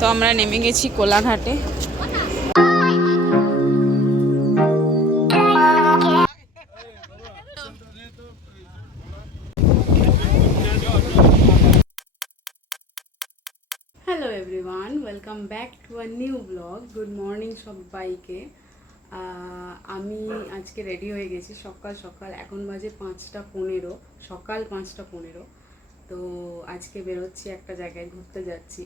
তো আমরা নেমে গেছি কোলাঘাটে। Hello everyone, welcome back to a new blog. Good morning সবাইকে। আমি আজকে রেডি হয়ে গেছি সকাল সকাল। এখন বাজে 5:15, সকাল 5:15। তো আজকে বেরোচ্ছি, একটা জায়গায় ঘুরতে যাচ্ছি।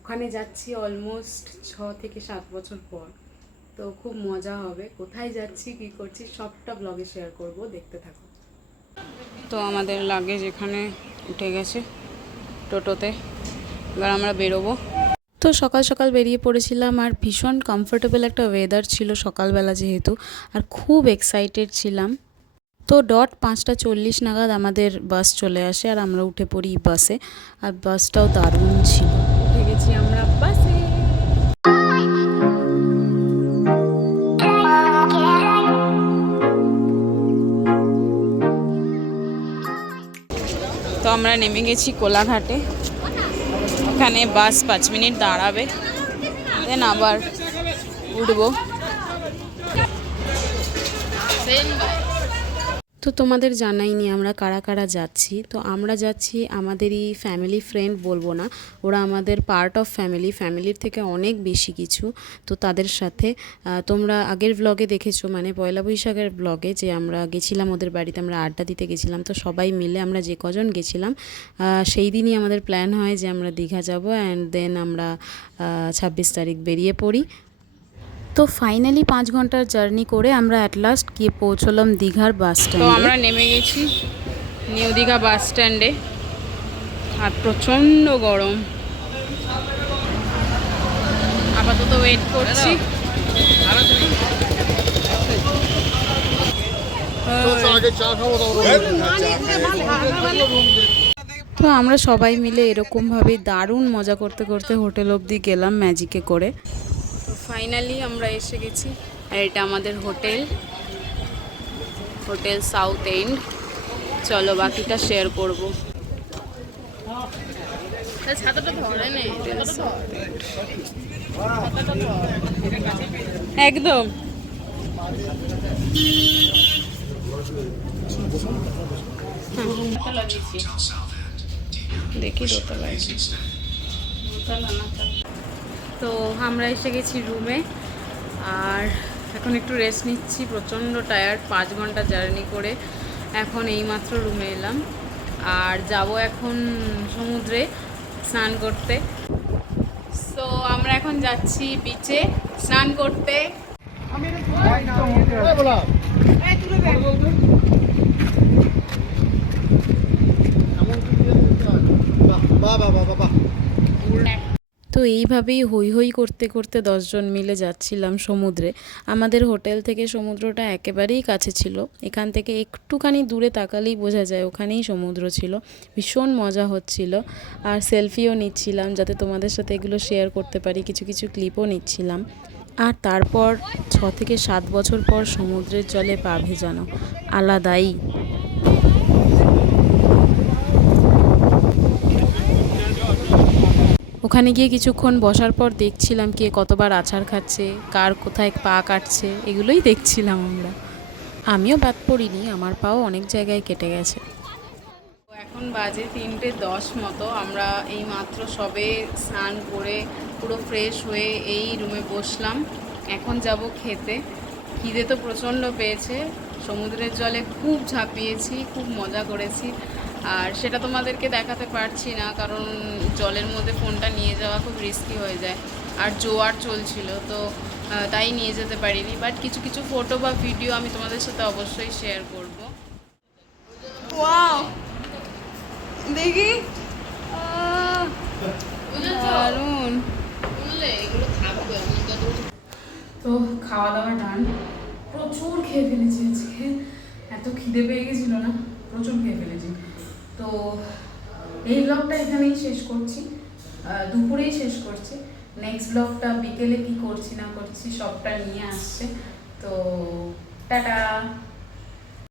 ওখানে যাচ্ছি অলমোস্ট 6 থেকে 7 বছর পর। তো খুব মজা হবে। কোথায় যাচ্ছি, কী করছি, সবটা ব্লগে শেয়ার করব, দেখতে থাকো। তো আমাদের লাগেজ এখানে উঠে গেছে টোটোতে, এবার আমরা বেরোবো। তো সকাল সকাল বেরিয়ে পড়েছিলাম, আর ভীষণ কমফোর্টেবল একটা ওয়েদার ছিল সকালবেলা যেহেতু, আর খুব এক্সাইটেড ছিলাম। তো 5:40 নাগাদ আমাদের বাস চলে আসে, আর আমরা উঠে পড়ি বাসে। আর বাসটাও দারুণ ছিল। উঠে গেছি আমরা বাসে। তো আমরা নেমে গেছি কোলাঘাটে। ওখানে বাস 5 মিনিট দাঁড়াবে, দেন আবার উঠবো। তো তোমাদের জানাইনি আমরা কারা কারা যাচ্ছি। তো আমরা যাচ্ছি আমাদেরই ফ্যামিলি ফ্রেন্ড, বলবো না, ওরা আমাদের পার্ট অফ ফ্যামিলির থেকে অনেক বেশি কিছু। তো তাদের সাথে তোমরা আগের ব্লগে দেখেছো, মানে পয়লা বৈশাখের ব্লগে, যে আমরা গেছিলাম ওদের বাড়িতে, আমরা আড্ডা দিতে গেছিলাম। তো সবাই মিলে আমরা যে কজন গেছিলাম, সেই দিনই আমাদের প্ল্যান হয় যে আমরা দীঘা যাব, অ্যান্ড দেন আমরা 26 তারিখ বেরিয়ে পড়ি। তো ফাইনালি 5 ঘন্টার জার্নি করে আমরা অ্যাট লাস্ট গিয়ে পৌঁছলাম দীঘার বাস স্ট্যান্ডে। তো আমরা নেমে গেছি নিউ দীঘা বাস স্ট্যান্ডে, আর প্রচণ্ড গরম। আপাতত ওয়েট করছি। তো আমরা সবাই মিলে এরকমভাবেই দারুণ মজা করতে করতে হোটেল অবধি গেলাম ম্যাজিকে করে। তো ফাইনালি আমরা এসে গেছি, আর এটা আমাদের হোটেল সাউথ এন্ড। চলো বাকিটা শেয়ার করব। একদম দেখি দোতলায়। তো আমরা এসে গেছি রুমে, আর এখন একটু রেস্ট নিচ্ছি। প্রচণ্ড টায়ার্ড, 5 ঘন্টা জার্নি করে এখন এইমাত্র রুমে এলাম। আর যাব এখন সমুদ্রে স্নান করতে। সো আমরা এখন যাচ্ছি বিচে স্নান করতে। তো এইভাবেই হই হই করতে করতে 10 জন মিলে যাচ্ছিলাম সমুদ্রে। আমাদের হোটেল থেকে সমুদ্রটা একেবারেই কাছে ছিল, এখান থেকে একটুখানি দূরে তাকালেই বোঝা যায় ওখানেই সমুদ্র ছিল। ভীষণ মজা হচ্ছিল, আর সেলফিও নিচ্ছিলাম যাতে তোমাদের সাথে এগুলো শেয়ার করতে পারি, কিছু কিছু ক্লিপও নিচ্ছিলাম। আর তারপর 6 থেকে 7 বছর পর সমুদ্রের জলে পা ভেজানো আলাদাই। ওখানে গিয়ে কিছুক্ষণ বসার পর দেখছিলাম কে কতবার আছাড় খাচ্ছে, কার কোথায় পা কাটছে, এগুলোই দেখছিলাম আমরা। আমিও বাদ পড়িনি, আমার পাও অনেক জায়গায় কেটে গেছে। এখন বাজে 3:10 মতো। আমরা এই মাত্র সবে স্নান করে পুরো ফ্রেশ হয়ে এই রুমে বসলাম। এখন যাব খেতে। খিদে তো প্রচণ্ড পেয়েছে। সমুদ্রের জলে খুব ঝাঁপিয়েছি, খুব মজা করেছি, আর সেটা তোমাদেরকে দেখাতে পারছি না, কারণ জলের মধ্যে ফোনটা নিয়ে যাওয়া খুব রিস্কি হয়ে যায়, আর জোয়ার চলছিল, তো তাই নিয়ে যেতে পারিনি। বাট কিছু কিছু ফটো বা ভিডিও আমি তোমাদের সাথে অবশ্যই শেয়ার করব। ওয়াও, দেখি দারুণ। তো খাওয়া দাওয়া ডান। প্রচুর খেয়ে ফেলেছি আজকে, এত খিদে পেয়ে গেছিলো না, প্রচুর খেয়ে ফেলেছি। তো এই ব্লগটা এখানেই শেষ করছি, দুপুরেই শেষ করছি। নেক্সট ব্লগটা বিকেলে কি করছি না করছি সবটা নিয়ে আসছে। তো টাটা।